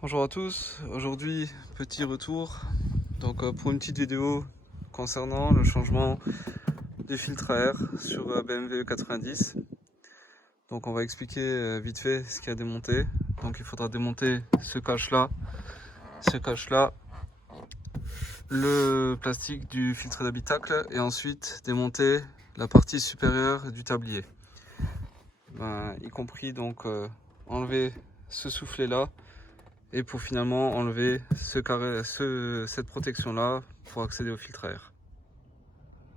Bonjour à tous, aujourd'hui petit retour pour une petite vidéo concernant le changement du filtre à air sur BMW E90. Donc on va expliquer vite fait ce qu'il y a à démonter. Donc il faudra démonter ce cache-là, le plastique du filtre d'habitacle et ensuite démonter la partie supérieure du tablier. Y compris donc enlever ce soufflet là. Et pour finalement enlever cette protection là pour accéder au filtre à air.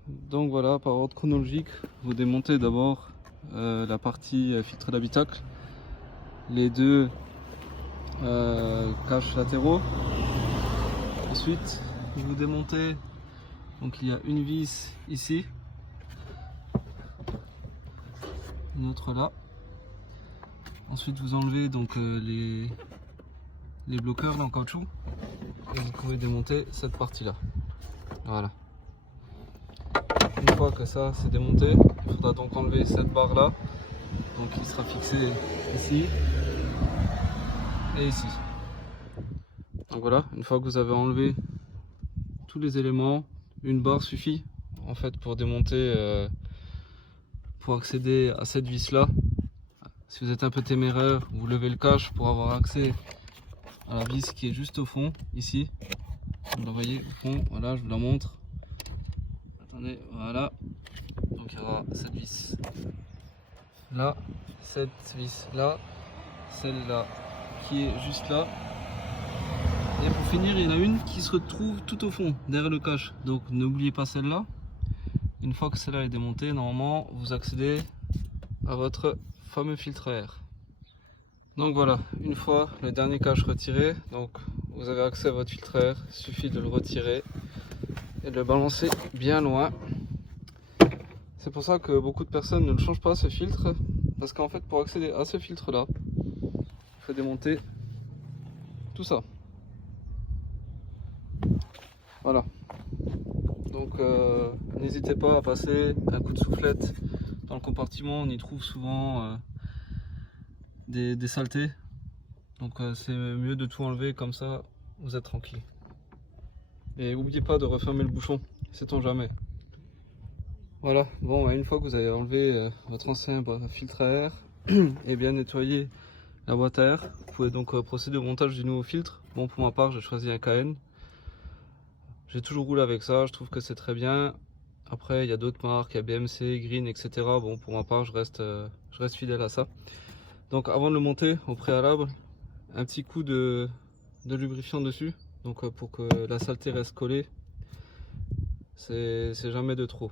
Donc voilà, par ordre chronologique, vous démontez d'abord la partie filtre d'habitacle, les deux caches latéraux. Ensuite vous démontez, donc il y a une vis ici, une autre là. Ensuite vous enlevez donc les bloqueurs là, en caoutchouc et vous pouvez démonter cette partie là. Voilà. Une fois que ça c'est démonté, il faudra donc enlever cette barre là, donc il sera fixé ici et ici. Donc voilà, une fois que vous avez enlevé tous les éléments, une barre suffit en fait pour démonter, pour accéder à cette vis là. Si vous êtes un peu téméraire, vous levez le cache pour avoir accès à la vis qui est juste au fond ici. Vous la voyez au fond, voilà, je vous la montre. Attendez, voilà. Donc il y aura cette vis là, cette vis là, celle-là qui est juste là. Et pour finir, il y en a une qui se retrouve tout au fond, derrière le cache. Donc n'oubliez pas celle-là. Une fois que celle-là est démontée, normalement, vous accédez à votre fameux filtre à air. Donc voilà, une fois le dernier cache retiré, donc vous avez accès à votre filtre à air. Il suffit de le retirer et de le balancer bien loin. C'est pour ça que beaucoup de personnes ne le changent pas ce filtre, parce qu'en fait pour accéder à ce filtre là, il faut démonter tout ça. Voilà. Donc n'hésitez pas à passer un coup de soufflette dans le compartiment, on y trouve souvent des saletés. Donc c'est mieux de tout enlever, comme ça vous êtes tranquille. Et n'oubliez pas de refermer le bouchon, sait-on jamais. Voilà, bon, une fois que vous avez enlevé votre ancien filtre à air et bien nettoyé la boîte à air, vous pouvez donc procéder au montage du nouveau filtre. Bon, pour ma part, j'ai choisi un KN. J'ai toujours roulé avec ça, je trouve que c'est très bien. Après, il y a d'autres marques, il y a BMC, Green, etc. Bon, pour ma part, je reste fidèle à ça. Donc, avant de le monter, au préalable, un petit coup de lubrifiant dessus, donc pour que la saleté reste collée. C'est jamais de trop.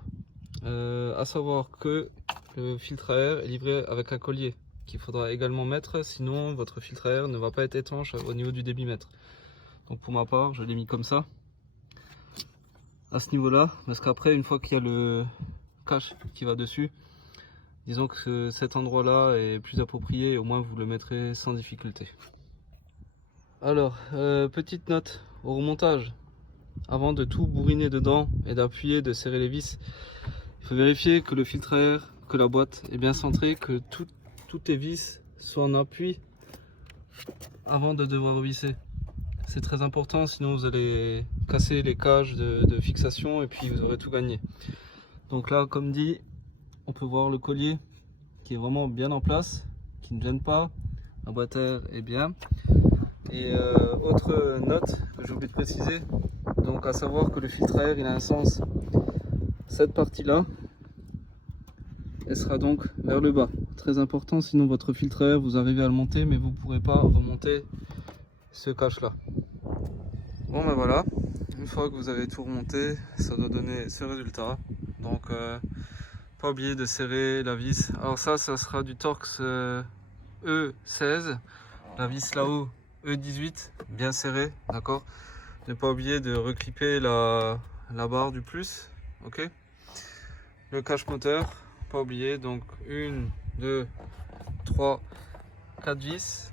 À savoir que le filtre à air est livré avec un collier qu'il faudra également mettre, sinon votre filtre à air ne va pas être étanche au niveau du débitmètre. Donc pour ma part, je l'ai mis comme ça, à ce niveau là, parce qu'après, une fois qu'il y a le cache qui va dessus, disons que cet endroit là est plus approprié et au moins vous le mettrez sans difficulté. Alors, petite note au remontage, avant de tout bourriner dedans et d'appuyer, de serrer les vis, il faut vérifier que le filtre à air, que la boîte est bien centrée, que toutes les vis soient en appui avant de devoir visser. C'est très important, sinon vous allez casser les cages de fixation et puis vous aurez tout gagné. Donc là, comme dit, on peut voir le collier qui est vraiment bien en place, qui ne gêne pas. La boîte à air est bien. Et autre note que j'ai oublié de préciser, donc à savoir que le filtre à air il a un sens. Cette partie là, elle sera donc vers le bas. Très important, sinon votre filtre à air, vous arrivez à le monter, mais vous ne pourrez pas remonter ce cache là. Bon ben voilà, une fois que vous avez tout remonté, ça doit donner ce résultat. Donc pas oublier de serrer la vis. Alors ça sera du Torx E16, la vis là-haut E18, bien serré, d'accord. Ne pas oublier de reclipper la barre du plus, ok. Le cache moteur, pas oublier, donc 1, 2, 3, 4 vis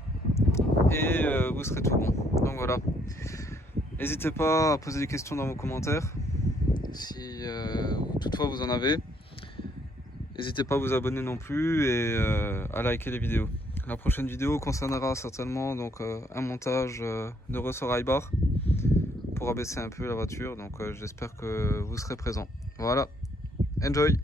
et vous serez tout bon. Donc voilà, n'hésitez pas à poser des questions dans vos commentaires si toutefois vous en avez. N'hésitez pas à vous abonner non plus et à liker les vidéos. La prochaine vidéo concernera certainement donc un montage de ressort high bar pour abaisser un peu la voiture. Donc j'espère que vous serez présents. Voilà, enjoy!